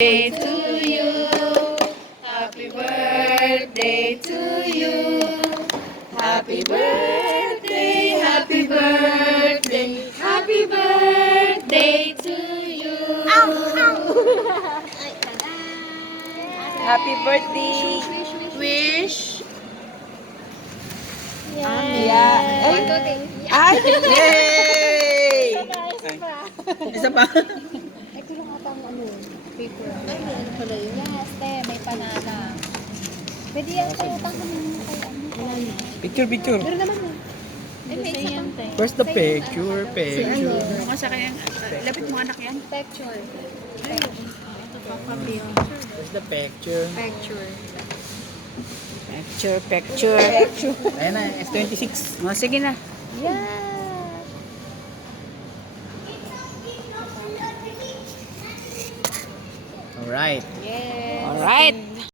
Birthday to you. Happy birthday to you. Happy birthday, happy birthday, happy birthday to you. Happy birthday! Wish. Yeah. Ay! Yay! Isa pa. Ito lang ata ang ano, paper. Ay, ano pala yun? Yes, te, may panana. Pwede yan tayo tanggalin mo kay ano. Picture. Pero naman mo. Eh, may isa pang Where's the picture? Picture. Ano sa kanya? Lapit mo anak yan. picture. Where's the picture? Picture. Picture. Ayan na, S26. O, sige na. Yeah! Alright. Yes! Alright.